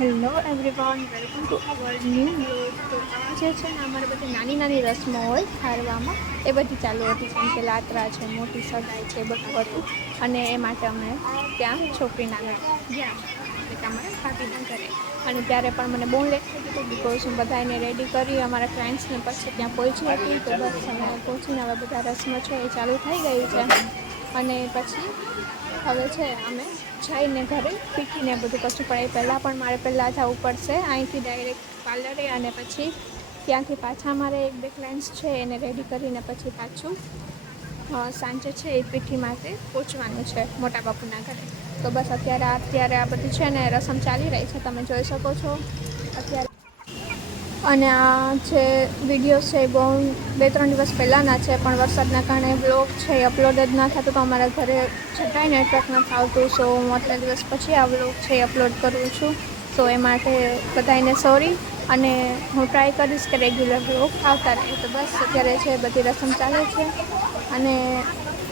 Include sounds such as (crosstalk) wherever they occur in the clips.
Hello everyone welcome to our new આ જે છે ને, અમારે બધી નાની નાની રસમો હોય હારવામાં એ બધી ચાલુ હતી. જેમ કે લાતરા છે, મોટી સગાઈ છે બધું હતું. અને એ માટે અમે ત્યાં છોકરીના ગયા. એટલે અમારા ભાભીના ઘરે. અને ત્યારે પણ મને બહુ લેટ થઈ ગયું બિકોઝ હું બધાને રેડી કરી, અમારા ફ્રેન્ડ્સને પછી ત્યાં પહોંચી હતી. તો બસ અમે પહોંચીને હવે બધા રસમો છે એ ચાલુ થઈ ગઈ છે. અને પછી હવે છે, અમે જઈને ઘરે, પીઠીને બધું કશું પણ એ પહેલાં પણ મારે પહેલાં જવું પડશે. અહીંથી ડાયરેક્ટ પાર્લરે અને પછી ત્યાંથી પાછા મારે એક બે ક્લાયન્ટ્સ છે, એને રેડી કરીને પછી પાછું સાંજે છે એ પીઠી માટે પહોંચવાનું છે મોટા બાપુના ઘરે. તો બસ અત્યારે અત્યારે આ બધી છે ને રસમ ચાલી રહી છે, તમે જોઈ શકો છો. અત્યારે અને આ જે વીડિયો છે એ બહુ બે ત્રણ દિવસ પહેલાંના છે, પણ વરસાદના કારણે બ્લોગ છે એ અપલોડ જ ના થતો તો અમારા ઘરે છતાંય નેટવર્ક નથી આવતું સો હું આટલા દિવસ પછી આ બ્લોગ છે એ અપલોડ કરું છું. સો એ માટે બધાને સોરી અને હું ટ્રાય કરીશ કે રેગ્યુલર બ્લોગ આવતા રહે. તો બસ, અત્યારે છે બધી રસમ ચાલે છે. અને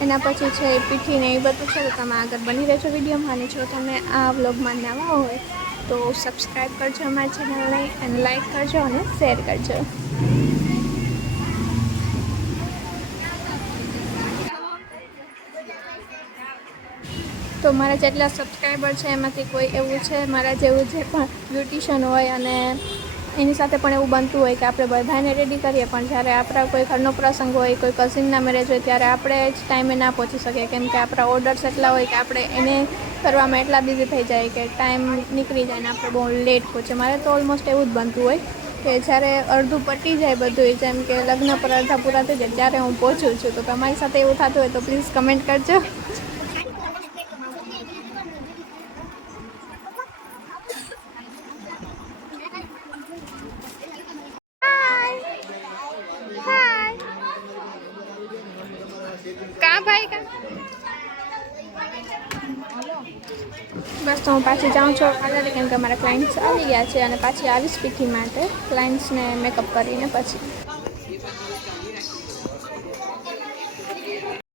એના પછી છે પીઠીને એ બધું છે, તો તમે આગળ બની રહેજો વિડીયોમાં. અને જો તમે આ વ્લોગમાં નવા હોય તો સબસ્ક્રાઈબ કરજો અમારી ચેનલને અને લાઈક કરજો અને શેર કરજો. તો મારા જેટલા સબસ્ક્રાઈબર છે, એમાંથી કોઈ એવું છે, મારા જેવું જે પણ બ્યુટિશિયન હોય અને એની સાથે પણ એવું બનતું હોય કે આપણે બધાને રેડી કરીએ, પણ જ્યારે આપણા કોઈ ઘરનો પ્રસંગ હોય, કોઈ કઝિનના મેરેજ હોય, ત્યારે આપણે જ ટાઈમે ના પહોંચી શકીએ. કેમ કે આપણા ઓર્ડર્સ એટલા હોય કે આપણે એને કરવામાં એટલા બિઝી થઈ જાય કે ટાઈમ નીકળી જાય ને આપણે બહુ લેટ પહોંચે. મારે તો ઓલમોસ્ટ એવું જ બનતું હોય કે જ્યારે અડધું પટી જાય બધું જેમ કે લગ્ન પર અડધા પૂરા થઈ જાય ત્યારે હું પહોંચું છું. તો તમારી સાથે એવું થતું હોય તો પ્લીઝ કમેન્ટ કરજો. કા ભાઈ કા? બસ તો હું પાછી જાઉં છું પાર્લરે કેમ કે મારા ક્લાયન્ટ્સ આવી ગયા છે અને પાછી આવીશ પીઠી માટે. ક્લાયન્ટ્સને મેકઅપ કરીને પછી.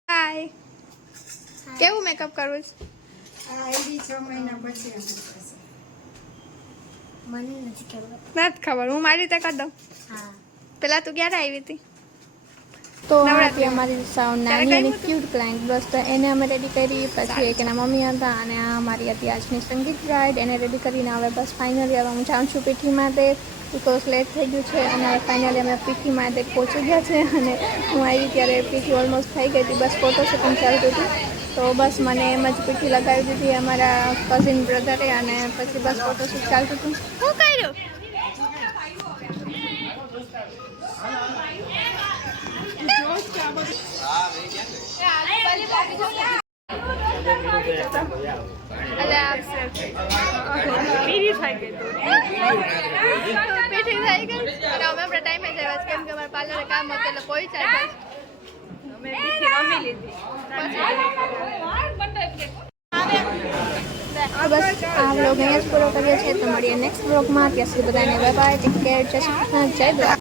હાય કેવું મેકઅપ કરવું છે? નથી ખબર. હું મારી રીતે કરી દઉં. હા. પેલા તું ક્યારે આવી હતી? તો નવરાત્રી અમારી સાવ નાની અને ક્યુટ ક્લાઇન્ટ બસ તો એને અમે રેડી કરી પછી એક એના મમ્મી હતા અને આ અમારી હતી આજની સંગીત બ્રાઇડ એને રેડી કરીને હવે બસ ફાઇનલી હવે હું જાઉં છું પીઠી માટે બિકોઝ લેટ થઈ ગયું છે અને હવે ફાઇનલી અમે પીઠી માટે પહોંચી ગયા છે (laughs) અને હું આવી ત્યારે પીઠી ઓલમોસ્ટ થઈ ગઈ હતી. બસ ફોટો શૂટિંગ ચાલતું હતું. તો બસ મને એમ જ પીઠી લગાવી દીધી અમારા કઝિન બ્રધરે અને પછી બસ ફોટોશૂટ ચાલતું હતું. શું કર્યું? અરે આપશે પીઠી થઈ ગઈ પીઠી થઈ ગઈ અને અમે આપણા ટાઈમે જ આવ્યા છે કેમ કે અમારે પાર્લરે કામ હતું એટલે પહોંચ્યા છે અમે પીઠી રમી લીધી બસ આ વ્લોગ અહીંયા જ પૂરો કરીએ છીએ તો મળીએ નેક્સ્ટ વ્લોગમાં ત્યાં સુધી બધાને બાય બાય ટેક કેર જય શ્રી કૃષ્ણ જય દ્વારકા